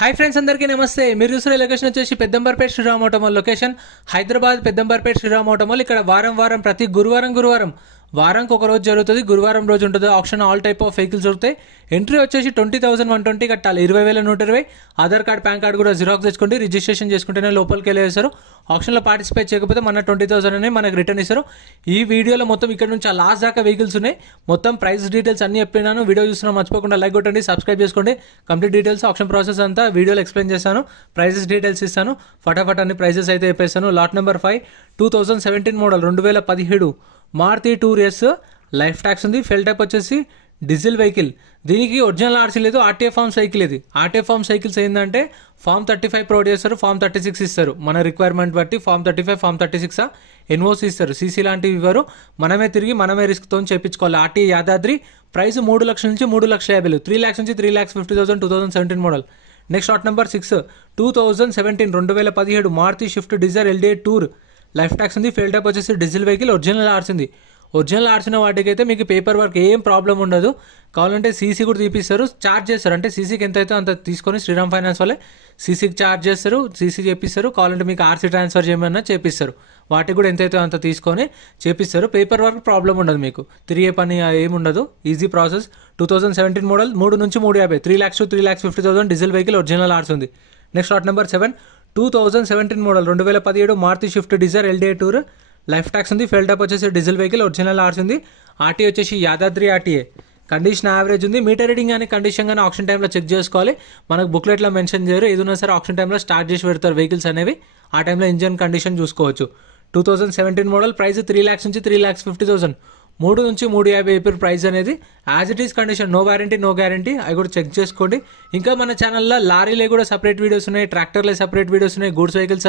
Hi friends अंदर की नमस्ते మీరు చూసిన లొకేషన్ వచ్చేసి పెద్దంబర్పేట శ్రీరామ్ ఆటోమల్ లొకేషన్ హైదరాబాద్ పెద్దంబర్పేట శ్రీరామ్ ఆటోమల్ ఇక్కడ వారం ప్రతి గురువారం వారానికి ఒక రోజు జరుగుతుంది గురువారం రోజు ఉంటుంది option all type of vehicles దొరుకుతాయి ఎంట్రీ వచ్చేసి 20,120 కట్టాలి 20,120 ఆధార్ కార్డ్ పాన్ కార్డ్ కూడా జిరాక్స్ తెచ్చుకోండి రిజిస్ట్రేషన్ చేసుకుంటేనే లోపలికి వెళ్ళేస్తారు ఆప్షన్లో పార్టిసిపేట్ చేయకపోతే మన 20,000 అనే మనకు రిటర్న్ ఇస్తారు ఈ వీడియోలో మొత్తం ఇక్కడ నుంచి లాస్ట్ దాకా వెహికల్స్ ఉన్నాయి మొత్తం ప్రైస్ డీటెయిల్స్ అన్ని చెప్పినాను వీడియో చూస్తున్నా మర్చిపోకుండా లైక్ కొట్టండి సబ్స్క్రైబ్ చేసుకోండి కంప్లీట్ డీటెయిల్స్ ఆప్షన్ ప్రాసెస్ అంతా వీడియోలో ఎక్స్ప్లెయిన్ చేస్తాను ప్రైజెస్ డీటెయిల్స్ ఇస్తాను ఫటాఫట్ అన్ని ప్రైజెస్ అయితే చెప్పేస్తాను lot number 5 2017 model 2017 Maruti tour S life tax ఉంది ఫెల్ టైప్ వచ్చేసి డీజిల్ వెహికల్ దీనికి ఒరిజినల్ ఆర్సీ లేదు ఆర్టీఏ ఫార్మ్ సైకిల్ ఇది ఆర్టీఏ ఫార్మ్ సైకిల్స్ ఏంటంటే ఫార్మ్ 35 ప్రొవైడ్ చేస్తారు ఫార్మ్ 36 ఇస్తారు మన రిక్వైర్మెంట్ బట్టి ఫార్మ్ 35 ఫార్మ్ 36 ఎన్ఓసి ఇస్తారు సీసీ లాంటివి ఇవ్వరు మనమే తిరిగి మనమే రిస్క్తో చేయించుకోవాలి ఆర్టీఏ యాదాద్రి ప్రైస్ 3 లక్షల నుంచి 3,50,000 3 lakhs నుంచి 3,50,000 2017 model next lot number 6 2017 2017 Maruti Swift Dzire LDA tour life tax ఉంది ఫెల్ టైప్ వచ్చేసి డీజిల్ వెహికల్ ఒరిజినల్ ఆర్సీ ఉంది ఒరిజినల్ ఆర్సిన వాటికైతే మీకు పేపర్ వర్క్ ఏం ప్రాబ్లం ఉండదు కావాలంటే సీసీ కూడా తీపిస్తారు ఛార్జ్ చేస్తారు అంటే సీసీకి ఎంత అయితే అంత తీసుకొని శ్రీరామ్ ఫైనాన్స్ వాళ్ళే సీసీకి ఛార్జ్ చేస్తారు సీసీ చేపిస్తారు కావాలంటే మీకు ఆర్సీ ట్రాన్స్ఫర్ చేయమన్నా చేపిస్తారు వాటికి కూడా ఎంతైతే అంత తీసుకొని చేపిస్తారు పేపర్ వర్క్ ప్రాబ్లం ఉండదు మీకు తిరిగే పని ఏమి ఉండదు ఈజీ ప్రాసెస్ 2017 మోడల్ 3 నుంచి 3,50 3 lakhs to 3,50,000 diesel vehicle original RC ఉంది next lot number 7 2017 model 2017 Maruti Swift Dzire LDA tour life tax ఉంది ఫెల్ టైప్ వచ్చేసి డీజిల్ వెహికల్ ఒరిజినల్ ఆర్సీ ఉంది ఆర్టీ వచ్చేసి యాదాద్రి ఆర్టీఏ కండిషన్ యావరేజ్ ఉంది మీటర్ రీడింగ్ కానీ condition కానీ option టైంలో చెక్ చేసుకోవాలి మనకు బుక్లెట్లో మెన్షన్ చేయరు ఏదైనా సరే ఆప్షన్ టైంలో స్టార్ట్ చేసి పెడతారు వెహికల్స్ అనేవి ఆ టైంలో ఇంజన్ కండిషన్ చూసుకోవచ్చు 2017 మోడల్ ప్రైస్ 3 lakhs నుంచి 3,50,000 3 నుంచి 3,50 ప్రైస్ అనేది as it is condition no warranty no guarantee అవి కూడా చెక్ చేసుకోండి ఇంకా మన ఛానల్లో లారీలే కూడా సపరేట్ వీడియోస్ ఉన్నాయి ట్రాక్టర్లే సపరేట్ వీడియోస్ ఉన్నాయి గూడ్స్ వెహికల్స్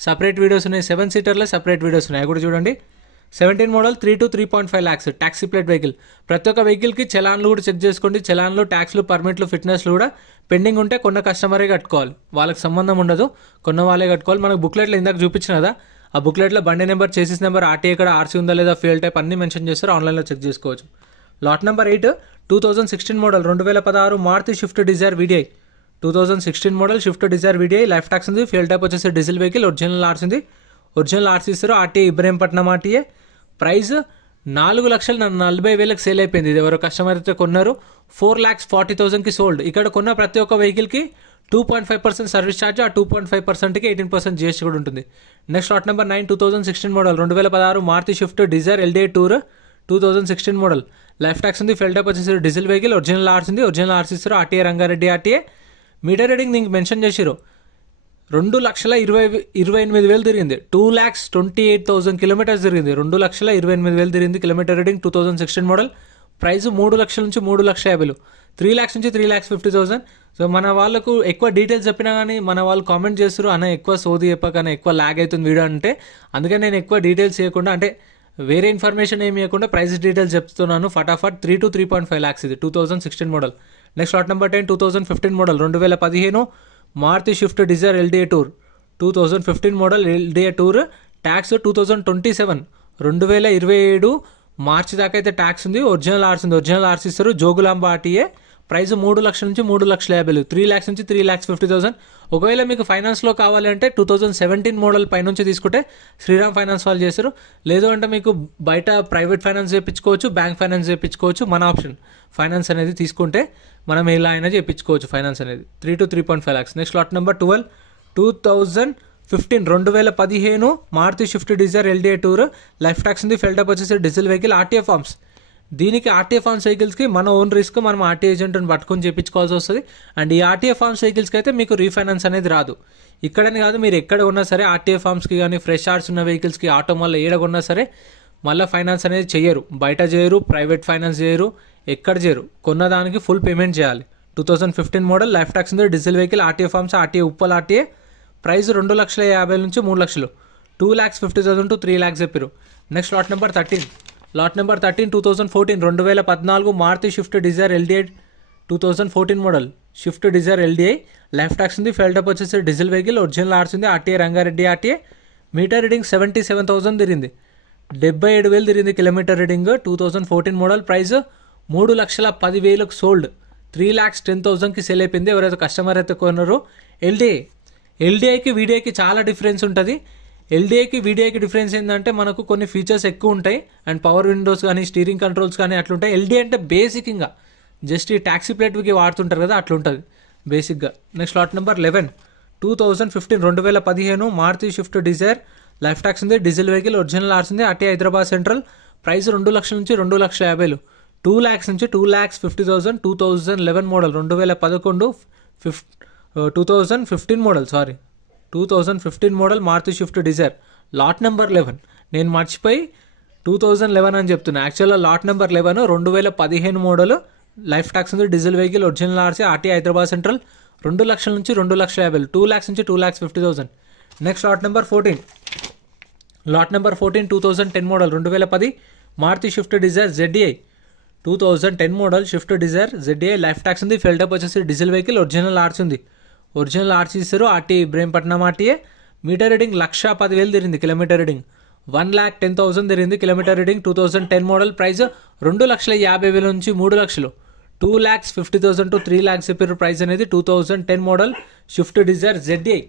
సపరేట్ వీడియోస్ ఉన్నాయి 7 సీటర్లే సపరేట్ వీడియోస్ ఉన్నాయి అవి కూడా చూడండి 17 model 3 to 3.5 lakhs taxi plate vehicle ప్రతి ఒక్క వెహికల్కి చలాన్లు కూడా చెక్ చేసుకోండి చలాన్లు ట్యాక్స్లు పర్మిట్లు ఫిట్నెస్లు కూడా పెండింగ్ ఉంటే కొన్న కస్టమరే కట్టుకోవాలి వాళ్ళకి సంబంధం ఉండదు కొన్న వాళ్ళే కట్టుకోవాలి మనకు బుక్లెట్లో ఇందాక చూపించిన కదా ఆ బుక్లెట్లో బండి నెంబర్ చేసిస్ నెంబర్ ఆర్టీఏ ఇక్కడ ఆర్సీ ఉందా లేదా ఫీల్ టైప్ అన్ని మెన్షన్ చేస్తారు ఆన్లైన్లో చెక్ చేసుకోవచ్చు lot number 8 2016 model 2016 Maruti Swift Dzire VDI 2016 model Swift Dzire VDI life tax ఉంది ఫీల్ టైప్ వచ్చేసి డీజిల్ వెహికల్ ఒరిజినల్ ఆర్సీ ఉంది ఒరిజినల్ ఆర్సీ ఇస్తారు RTA Ibrahimpatnam RTA price 4,40,000 sale అయిపోయింది ఇది ఎవరో కస్టమర్ అయితే కొన్నారు 4,40,000కి సోల్డ్ ఇక్కడ కొన్న ప్రతి ఒక్క వెహికల్కి 2.5% సర్వీస్ ఛార్జ్ ఆ 2.5%కి 18% జిఎస్టీ కూడా ఉంటుంది next lot number 9 2016 model 2016 Maruti Swift Dzire LDA tour 2016 model life tax ఉంది ఫెల్ టైప్ వచ్చేసి డీజిల్ వెహికల్ ఒరిజినల్ ఆర్సీ ఉంది ఒరిజినల్ ఆర్సీ ఇస్తారు RTA Rangareddy RTA meter reading దీనికి మెన్షన్ చేసిరు 2,28,000 తిరిగింది 2,28,000 కిలోమీటర్స్ తిరిగింది 2,28,000 తిరిగింది కిలోమీటర్ రీడింగ్ 2016 మోడల్ ప్రైస్ 3 లక్షల నుంచి 3,50,000 3 lakhs నుంచి 3,50,000 సో మన వాళ్ళకు ఎక్కువ డీటెయిల్స్ చెప్పినా కానీ మన వాళ్ళు కామెంట్ చేస్తారు అన్న ఎక్కువ సోది చెప్పకన్నా ఎక్కువ ల్యాగ్ అవుతుంది వీడియో అంటే అందుకని నేను ఎక్కువ డీటెయిల్స్ చేయకుండా అంటే వేరే ఇన్ఫర్మేషన్ ఏమి ఇవ్వకుండా ప్రైస్ డీటెయిల్స్ చెప్తున్నాను ఫటాఫట్ 3 to 3.5 lakhs ఇది 2016 model next lot number 10 2015 model 2015 Maruti Swift Dzire LDA tour 2015 model LDA tour tax 2027 2027 మార్చి దాకా అయితే ట్యాక్స్ ఉంది ఒరిజినల్ ఆర్సీ ఉంది ఒరిజినల్ ఆర్సీ ఇస్తారు జోగులాంబ ఆర్టీఏ ప్రైస్ 3 లక్షల నుంచి 3,50,000 3 lakhs నుంచి 3,50,000 ఒకవేళ మీకు ఫైనాన్స్లో కావాలంటే 2017 మోడల్ పైనుంచి తీసుకుంటే శ్రీరామ్ ఫైనాన్స్ వాళ్ళు చేస్తారు లేదు అంటే మీకు బయట ప్రైవేట్ ఫైనాన్స్ చేయించుకోవచ్చు బ్యాంక్ ఫైనాన్స్ చేయించుకోవచ్చు మన ఆప్షన్ ఫైనాన్స్ అనేది తీసుకుంటే మనం ఎలా అయినా చేయించుకోవచ్చు ఫైనాన్స్ అనేది 3 to 3.5 lakhs next lot number 12 2015 Maruti Swift Dzire LDA tour life tax ఉంది ఫెల్ టైప్ వచ్చేసి డీజిల్ వెహికల్ ఆర్టీఏ ఫార్మ్స్ దీనికి ఆర్టీఏ ఫార్మ్స్ వెహికల్స్కి మన ఓన్ రిస్క్ మనం ఆర్టీఏ ఏజెంట్ని పట్టుకొని చేయించుకోవాల్సి వస్తుంది అండ్ ఈ ఆర్టీఏ ఫార్మ్స్ వెహికల్స్కి అయితే మీకు రీఫైనాన్స్ అనేది రాదు ఇక్కడని కాదు మీరు ఎక్కడ ఉన్నా సరే ఆర్టీఏ ఫార్మ్స్కి కానీ ఫ్రెష్ ఆర్ట్స్ ఉన్న వెహికల్స్కి ఆటో మళ్ళీ ఏడగొన్నా సరే మళ్ళీ ఫైనాన్స్ అనేది చేయరు బయట చేయరు ప్రైవేట్ ఫైనాన్స్ చేయరు ఎక్కడ చేయరు కొన్నదానికి ఫుల్ పేమెంట్ చేయాలి 2015 మోడల్ లైఫ్ ట్యాక్స్ ఉంది diesel vehicle RTA forms RTA Uppal RTA price 2,50,000 నుంచి 3 లక్షలు 2,50,000 to 3 lakhs చెప్పారు next lot number 13 2014 Maruti Swift Dzire LDI 2014 model Swift Dzire LDI life tax ఉంది ఫెల్ టైప్ వచ్చేసి డీజిల్ వెహికల్ ఒరిజినల్ ఆర్సీ ఉంది RTA Rangareddy RTA meter reading 77,000 తిరిగింది 77,000 తిరిగింది kilometre reading 2014 model price 3,10,000 sold 3,10,000కి sale అయిపోయింది. ఎవరైతే కస్టమర్ అయితే కొన్నారో ఎల్డిఐకి వీడిఐకి చాలా డిఫరెన్స్ ఉంటుంది. ఎల్డిఐకి వీడిఐకి డిఫరెన్స్ ఏంటంటే మనకు కొన్ని ఫీచర్స్ ఎక్కువ ఉంటాయి అండ్ పవర్ విండోస్ కానీ స్టీరింగ్ కంట్రోల్స్ కానీ అట్లుంటాయి. ఎల్డిఐ అంటే బేసిక్గా జస్ట్ ఈ ట్యాక్సీ ప్లేట్కి వాడుతుంటారు కదా అట్లుంటుంది బేసిక్గా. Next lot number 11 2015 2015 Maruti Swift Dzire life tax ఉంది. డీజిల్ వెహికల్ ఒరిజినల్ ఆర్స్ ఉంది. RT Hyderabad central. ప్రైస్ 2 లక్షల నుంచి 2,50,000, 2 lakhs నుంచి 2,50,000. 2011 model 2015 model 2015 model Maruti Swift Dzire. Lot number 11 నేను మర్చిపోయి 2011 అని చెప్తున్నా. యాక్చువల్గా lot number 11 2015 model life tax ఉంది. Diesel vehicle original RC. RT Hyderabad central. 2 లక్షల నుంచి 2,50,000, 2 lakhs నుంచి 2,50,000. Next lot number 14 2010 model 2010 Maruti Swift Dzire ZDI. 2010 model Swift Dzire ZDI life tax ఉంది. ఫెల్టప్ వచ్చేసి డీజిల్ వెహికల్ ఒరిజినల్ ఆర్సీ ఉంది. ఒరిజినల్ ఆర్సీ ఇస్తారు. RT Ibrahimpatnam RTA. Meter reading 1,10,000 తిరిగింది. Kilometre reading 1,10,000 తిరిగింది kilometre reading. 2010 model. Price 2,50,000 నుంచి 3 లక్షలు, 2,50,000 to 3 lakhs చెప్పారు price అనేది. 2010 మోడల్ స్విఫ్ట్ డిజైర్ ZDI.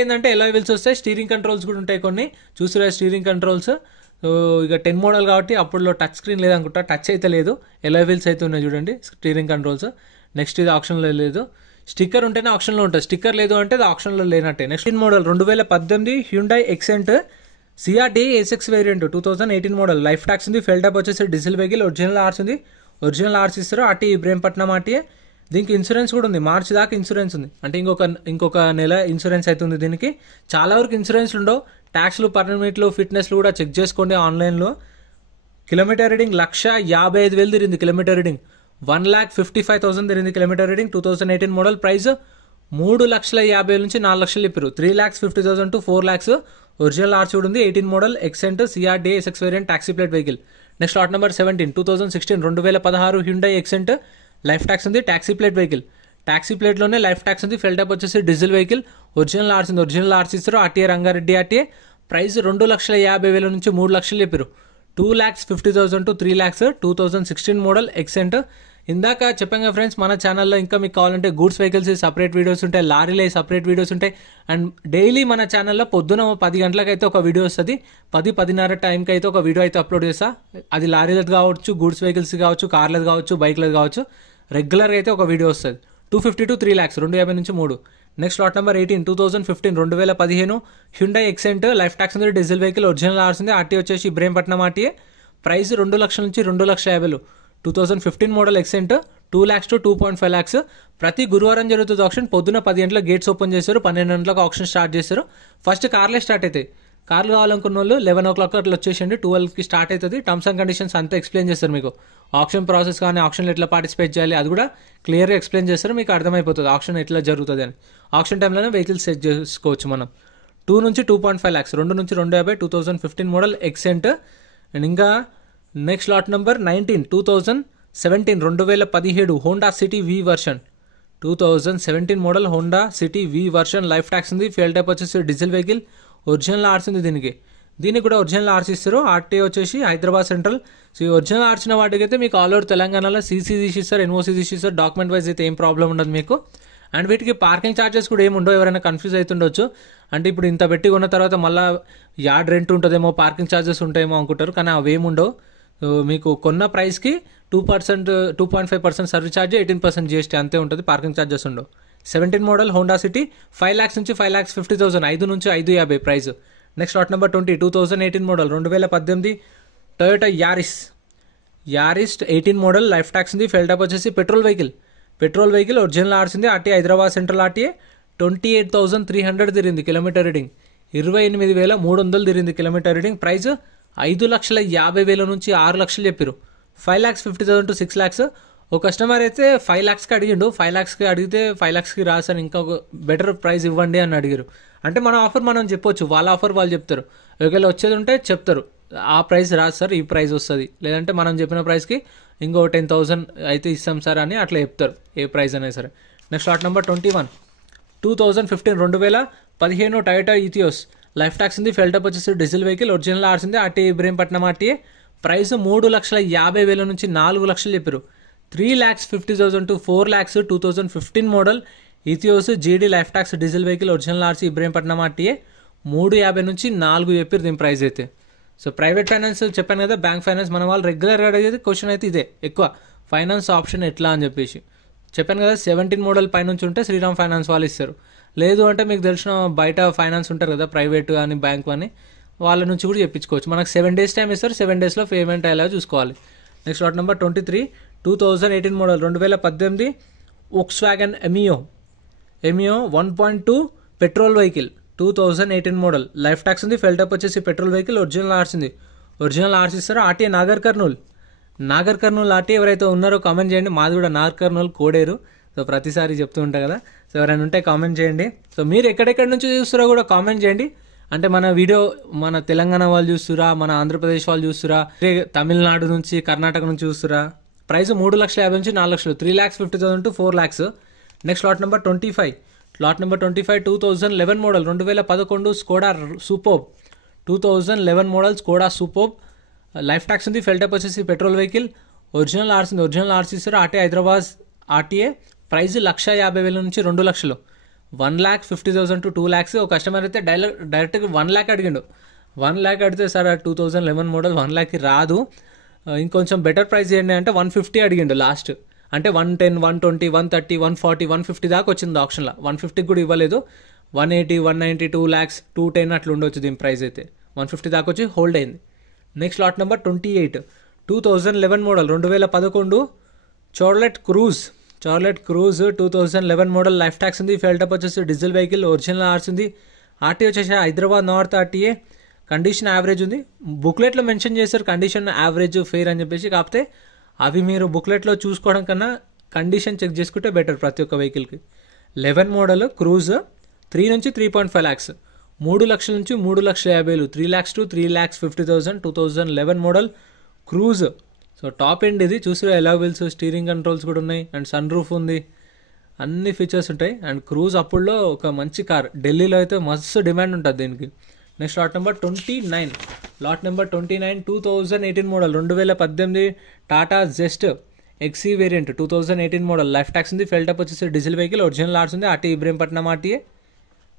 ఏంటంటే ఎలాయ్ వీల్స్ వస్తాయి, స్టీరింగ్ కంట్రోల్స్ కూడా ఉంటాయి కొన్ని. చూసారా స్టీరింగ్ కంట్రోల్స్. ఇక 10 మోడల్ కాబట్టి అప్పుడులో టచ్ స్క్రీన్ లేదనుకుంటా, టచ్ అయితే లేదు, ఎలాయ్ వీల్స్ అయితే ఉన్నాయి చూడండి స్టీరింగ్ కంట్రోల్స్. నెక్స్ట్ ఇది ఆప్షన్లో లేదు. స్టిక్కర్ ఉంటేనే ఆప్షన్లో ఉంటుంది, స్టిక్కర్ లేదు అంటే అది ఆప్షన్లో లేనట్టే. Next model 2018 Hyundai Xcent CRT ASX variant 2018 model life tax ఉంది. ఫెల్టప్ వచ్చేసి డీజిల్ వెహికల్ ఒరిజినల్ ఆర్స్ ఉంది. ఒరిజినల్ ఆర్స్ ఇస్తారు. RT Ibrahimpatnam RTA. దీనికి ఇన్సూరెన్స్ కూడా ఉంది. మార్చి దాకా ఇన్సూరెన్స్ ఉంది, అంటే ఇంకొక నెల ఇన్సూరెన్స్ అవుతుంది దీనికి. చాలా వరకు ఇన్సూరెన్స్లు ఉండవు. ట్యాక్స్లు, పర్మిట్లు, ఫిట్నెస్లు కూడా చెక్ చేసుకోండి ఆన్లైన్లో. కిలోమీటర్ రీడింగ్ 1,55,000 తిరిగింది. కిలోమీటర్ రీడింగ్ 1,55,000 తిరిగింది కిలోమీటర్ రీడింగ్. 2018 మోడల్. ప్రైస్ 3,50,000 నుంచి 4 లక్షలు చెప్పారు. 3,50,000 to 4 lakhs. ఒరిజినల్ ఆర్సీ కూడా ఉంది. 18 model Xcent CRT ASX variant taxi plate vehicle. Next lot number 17 2016 2016 Hyundai Xcent life tax ఉంది. Taxi plate vehicle. టాక్సీ ప్లేట్లోనే life tax ఉంది. Fuel type వచ్చేసి డీజిల్ వెహికల్ ఒరిజినల్ ఆర్సీ ఉంది. ఒరిజినల్ ఆర్సీ ఇస్తారు. RTA Rangareddy RTA. Price 2,50,000 నుంచి 3 లక్షలు చెప్పారు. 2,50,000 to 3 lakhs. 2016 model ఎక్సెంట్. ఇందాక చెప్పాం కదా ఫ్రెండ్స్, మన ఛానల్లో ఇంకా మీకు కావాలంటే గూడ్స్ వెహికల్స్ సపరేట్ వీడియోస్ ఉంటాయి, లారీలే సపరేట్ వీడియోస్ ఉంటాయి. అండ్ డైలీ మన ఛానల్లో పొద్దున 10 గంటలకు అయితే ఒక వీడియో వస్తుంది. 10-10:30 టైంకి అయితే ఒక వీడియో అయితే అప్లోడ్ చేస్తా. అది లారీలది కావచ్చు, గూడ్స్ వెహికల్స్ కావచ్చు, కార్లది కావచ్చు, బైక్లది కావచ్చు. రెగ్యులర్గా అయితే ఒక వీడియో వస్తుంది. 250 to 3 lakhs, 250 నుంచి 3. Next lot number 18 2015 2015 Hyundai Xcent life tax ఉంది. డీజిల్ వెహికల్ ఒరిజినల్ ఆర్స్ ఉంది. ఆర్టీ వచ్చేసి ఇబ్రహీంపట్నం ఆర్టీఏ. ప్రైస్ 2 లక్షల నుంచి 2,50,000. 2015 మోడల్ ఎక్సెంట్ 2 lakhs to 2.5 lakhs. ప్రతి గురువారం జరుగుతుంది ఆప్షన్. పొద్దున 10 గంటలకు గేట్స్ ఓపెన్ చేస్తారు, 12 గంటలకు ఆప్షన్ స్టార్ట్ చేస్తారు. ఫస్ట్ కార్లే స్టార్ట్ అవుతాయి. కార్లు కావాలనుకున్న వాళ్ళు 11 o'clock అట్లా వచ్చేసండి. 12కి స్టార్ట్ అవుతుంది. టర్మ్స్ అండ్ కండిషన్స్ అంతా ఎక్స్ప్లెయిన్ చేస్తారు మీకు. ఆప్షన్ ప్రాసెస్ కానీ, ఆప్షన్లో ఎట్లా పార్టిసిపేట్ చేయాలి అది కూడా క్లియర్గా ఎక్స్ప్లెయిన్ చేస్తారు. మీకు అర్థమైపోతుంది ఆప్షన్ ఎట్లా జరుగుతుంది అని. ఆప్షన్ టైంలోనే వెహికల్స్ సెట్ చేసుకోవచ్చు మనం. 2 నుంచి 2.5 lakhs, 2 నుంచి 250. 2015 మోడల్ ఎక్సెంట్. అండ్ ఇంకా next lot number 19 2017 2017 Honda city V version. 2017 model Honda city V version life tax ఉంది. ఫ్యూయల్ టైప్ వచ్చేసి డీజిల్ వెహికల్ ఒరిజినల్ ఆర్సీ ఉంది. దీనికి కూడా ఒరిజినల్ ఆర్సీ ఇస్తారు. ఆర్టీ వచ్చేసి హైదరాబాద్ సెంట్రల్. సో ఈ ఒరిజినల్ ఆర్సిన వాటికి అయితే మీకు ఆల్ ఓవర్ తెలంగాణలో CC తీసిస్తారు, NOC తీసిస్తారు. డాక్యుమెంట్ వైజ్ అయితే ఏం ప్రాబ్లం ఉండదు మీకు. అండ్ వీటికి పార్కింగ్ ఛార్జెస్ కూడా ఏముండవు. ఎవరైనా కన్ఫ్యూజ్ అవుతుండొచ్చు, అంటే ఇప్పుడు ఇంత పెట్టి కొన్న తర్వాత మళ్ళీ యార్డ్ రెంట్ ఉంటుందేమో, పార్కింగ్ ఛార్జెస్ ఉంటాయేమో అనుకుంటారు, కానీ అవి ఏముండవు. మీకు కొన్న ప్రైస్కి 2.5% సర్వీస్ ఛార్జ్, 18% GST అంతే ఉంటుంది. పార్కింగ్ ఛార్జెస్ ఉండవు. 17 మోడల్ హోండా సిటీ 5 lakhs నుంచి 5,50,000, 5 నుంచి 5,50 price. Next lot number 20 2018 model 2018 Toyota Yaris 18 model life tax ఉంది. ఫెల్టప్ వచ్చేసి పెట్రోల్ వెహికల్ ఒరిజినల్ ఆర్సీ ఉంది. RT Hyderabad central RTA. 28,300 తిరిగింది కిలోమీటర్ రీడింగ్. 28,300 తిరిగింది కిలోమీటర్ రీడింగ్. ప్రైస్ 5,50,000 నుంచి 6 లక్షలు చెప్పారు. 5,50,000 to 6 lakhs. ఒక కస్టమర్ అయితే 5 lakhsకి అడిగిండు. 5 lakhsకి అడిగితే 5 lakhsకి రాసాను, ఇంకా బెటర్ ప్రైస్ ఇవ్వండి అని అడిగారు. అంటే మన ఆఫర్ మనం చెప్పొచ్చు, వాళ్ళ ఆఫర్ వాళ్ళు చెప్తారు. ఒకవేళ వచ్చేది ఉంటే చెప్తారు ఆ ప్రైస్ రాదు సార్, ఈ ప్రైస్ వస్తుంది, లేదంటే మనం చెప్పిన ప్రైస్కి ఇంకో 10,000 అయితే ఇస్తాం సార్ అని అట్లా చెప్తారు, ఏ ప్రైస్ అయినా సరే. Next lot number 21 2015 2015 Toyota Etios life tax ఉంది. ఫెల్టప్ వచ్చేసి డీజిల్ వెహికల్ ఒరిజినల్ ఆర్సీ ఉంది. RT Ibrahimpatnam RTA. ప్రైస్ 3,50,000 నుంచి 4 లక్షలు చెప్పారు. 3,50,000 to 4,00,000 2015 model Etios GD life tax diesel vehicle original RC Ibrahimpatnam RTA 350 నుంచి 4 చెప్పారు దీని ప్రైస్ అయితే. సో ప్రైవేట్ ఫైనాన్స్ చెప్పాను కదా, బ్యాంక్ ఫైనాన్స్ మన వాళ్ళు రెగ్యులర్గా అడిగేది క్వశ్చన్ అయితే ఇదే ఎక్కువ, ఫైనాన్స్ ఆప్షన్ ఎట్లా అని చెప్పేసి చెప్పాను కదా. 17 మోడల్ పైనుంచి ఉంటే శ్రీరామ్ ఫైనాన్స్ వాళ్ళు ఇస్తారు, లేదు అంటే మీకు తెలిసిన బయట ఫైనాన్స్ ఉంటారు కదా ప్రైవేట్ కానీ బ్యాంక్ అని, వాళ్ళ నుంచి కూడా చెప్పించుకోవచ్చు. మనకు 7 days టైం ఇస్తారు, 7 daysలో పేమెంట్ అయ్యేలా చూసుకోవాలి. Next lot number 23 2018 model 2018 Volkswagen Ameo 1.2 petrol vehicle 2018 model life tax ఉంది, ఫెల్టప్ వచ్చేసి పెట్రోల్ వెహికల్, ఒరిజినల్ ఆర్సీ ఉంది. ఒరిజినల్ ఆర్సీ ఇస్తారు. ఆర్టీఏ నాగర్ కర్నూల్ ఆర్టీఏ ఎవరైతే ఉన్నారో కామెంట్ చేయండి. మాది కూడా నాగర్ కర్నూల్ కోడేరు. సో ప్రతిసారి చెప్తూ ఉంటా కదా, సో ఎవరైనా ఉంటే కామెంట్ చేయండి. సో మీరు ఎక్కడెక్కడి నుంచి చూస్తారో కూడా కామెంట్ చేయండి. అంటే మన వీడియో మన తెలంగాణ వాళ్ళు చూస్తురా, మన ఆంధ్రప్రదేశ్ వాళ్ళు చూస్తురా, తమిళనాడు నుంచి కర్ణాటక నుంచి చూస్తురా. ప్రైస్ 3,50,000 నుంచి 4,00,000, 3,50,000 to 4,00,000. Next lot number 25 2011 model 2011 Skoda superb 2011 model Skoda superb life tax ఉంది, ఫెల్టప్ వచ్చేసి పెట్రోల్ వెహికల్, ఒరిజినల్ ఆర్సీ ఉంది. ఒరిజినల్ ఆర్సీ ఇస్తారు. RTA Hyderabad RTA. ప్రైస్ 1,50,000 నుంచి 2,00,000, 1,50,000 to 2,00,000. ఒక కస్టమర్ అయితే డైరెక్ట్గా 1,00,000 అడిగిండు. 1,00,000 అడిగితే సార్ 2011 మోడల్ 1,00,000 రాదు, ఇంకొంచెం బెటర్ ప్రైస్ ఏంటి అంటే 150 అడిగిండు లాస్ట్. అంటే 110, 120, 130, 140, 150 దాకా వచ్చింది ఆప్షన్లో. 150 కూడా ఇవ్వలేదు. 180, 190, 2,00,000, 210 అట్లా ఉండొచ్చు దీని ప్రైస్ అయితే. 150 దాకా వచ్చి హోల్డ్ అయింది. Next lot number 28 2011 model 2011 Charlotte cruise 2011 model life tax ఉంది, ఫెల్టప్ వచ్చేసి డీజిల్ వెహికల్, ఒరిజినల్ ఆర్సీ ఉంది. ఆర్టీ వచ్చేసి Hyderabad north RTA. Condition average ఉంది. బుక్లెట్లో మెన్షన్ చేశారు కండిషన్ యావరేజ్ ఫెయిర్ అని చెప్పేసి, కాకపోతే అవి మీరు బుక్లెట్లో చూసుకోవడం కన్నా కండిషన్ చెక్ చేసుకుంటే బెటర్ ప్రతి ఒక్క వెహికల్కి. 11 మోడల్ క్రూజ్ 3 నుంచి 3.5 lakhs, 3,00,000 నుంచి 3,50,000, 3,00,000 to 3,50,000 2011 model cruise. So top end ఇది చూసారా, ఎలా వీల్స్, స్టీరింగ్ కంట్రోల్స్ కూడా ఉన్నాయి అండ్ సన్ రూఫ్ ఉంది, అన్ని ఫీచర్స్ ఉంటాయి. అండ్ క్రూజ్ అప్పుడులో ఒక మంచి కార్, ఢిల్లీలో అయితే మస్తు డిమాండ్ ఉంటుంది దీనికి. Next lot number 29 2018 model 2018 Tata Zest XE variant 2018 model life tax ఉంది, ఫెల్టప్ వచ్చేసి డీజిల్ వెహికల్, ఒరిజినల్ ఆర్సీ ఉంది. RT Ibrahimpatnam RTA.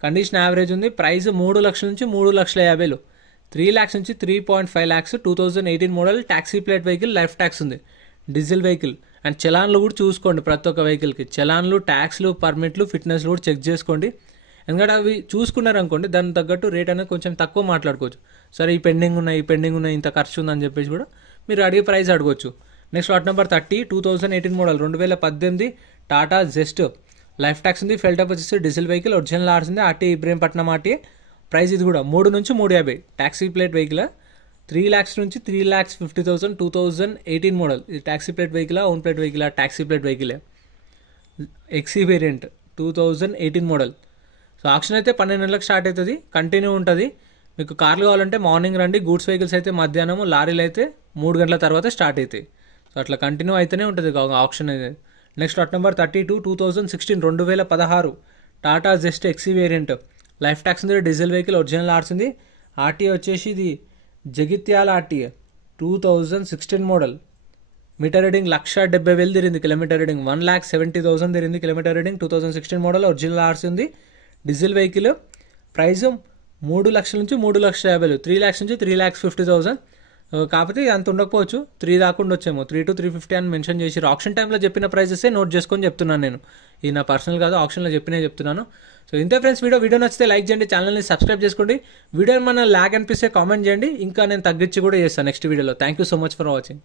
Condition average ఉంది. ప్రైస్ 3,00,000 నుంచి 3,50,000, 3,00,000 నుంచి 3.5 lakhs 2018 model taxi plate vehicle, life tax ఉంది, డీజిల్ వెహికల్. అండ్ చలాన్లు కూడా చూసుకోండి ప్రతి ఒక్క వెహికల్కి, చలాన్లు, ట్యాక్స్లు, పర్మిట్లు, ఫిట్నెస్లు కూడా చెక్ చేసుకోండి. ఎందుకంటే అవి చూసుకున్నారనుకోండి దానికి తగ్గట్టు రేట్ అనేది కొంచెం తక్కువ మాట్లాడుకోవచ్చు. సరే ఈ పెండింగ్ ఉన్నాయి ఇంత ఖర్చు ఉందని చెప్పేసి కూడా మీరు అడిగే ప్రైస్ అడగవచ్చు. Next lot number 30 2018 model 2018 Tata Zest life tax ఉంది, ఫెల్టప్ వచ్చేసి డీజిల్ వెహికల్, ఒరిజినల్ ఆర్సీ ఉంది. RT Ibrahimpatnam RT. ప్రైస్ ఇది కూడా 3 నుంచి 350, ట్యాక్సీ ప్లేట్ వెహికల్, 3,00,000 నుంచి 3,50,000 2018 మోడల్. ఇది taxi plate vehicle, own plate vehicle, taxi plate vehicle, XE variant 2018 model. So auction అయితే 12 గంటలకు స్టార్ట్ అవుతుంది, కంటిన్యూ ఉంటుంది. మీకు కార్లు కావాలంటే మార్నింగ్ రండి, గూడ్స్ వెహికల్స్ అయితే మధ్యాహ్నం, లారీలు అయితే 3 గంటల తర్వాత స్టార్ట్ అవుతాయి. సో అట్లా కంటిన్యూ అయితేనే ఉంటుంది ఆప్షన్ అయితే. Next lot number 32 2016 Tata Zest XE variant life tax ఉంది, డీజిల్ వెహికల్, ఒరిజినల్ ఆర్సీ ఉంది. ఆర్టీఏ వచ్చేసి ఇది Jagtial RTA 2016 model. Meter reading 1,70,000 తిరిగింది, కిలోమీటర్ రీడింగ్ 1,70,000 తిరిగింది kilometre reading. 2016 model, original RC ఉంది, డీజిల్ వెహికల్. ప్రైస్ 3,00,000 నుంచి 3,50,000, 3,00,000 నుంచి 3,50,000. కాకపోతే అంత ఉండకపోవచ్చు, 3 దాకా ఉండొచ్చేమో, 3 to 350 అని మెన్షన్ చేసి ఆప్షన్ టైంలో చెప్పిన ప్రైజెస్ నోట్ చేసుకొని చెప్తున్నాను నేను. ఇది నా పర్సనల్ కాదు, ఆప్షన్లో చెప్తున్నాను. సో ఇంతే ఫ్రెండ్స్, వీడియో నచ్చితే లైక్ చేయండి, ఛానల్ని సబ్స్క్రైబ్ చేసుకోండి. వీడియో ఏమైనా ల్యాగ్ అనిపిస్తే కామెంట్ చేయండి, ఇంకా నేను తగ్గించి కూడా చేస్తాను నెక్స్ట్ వీడియోలో. Thank you so much for watching.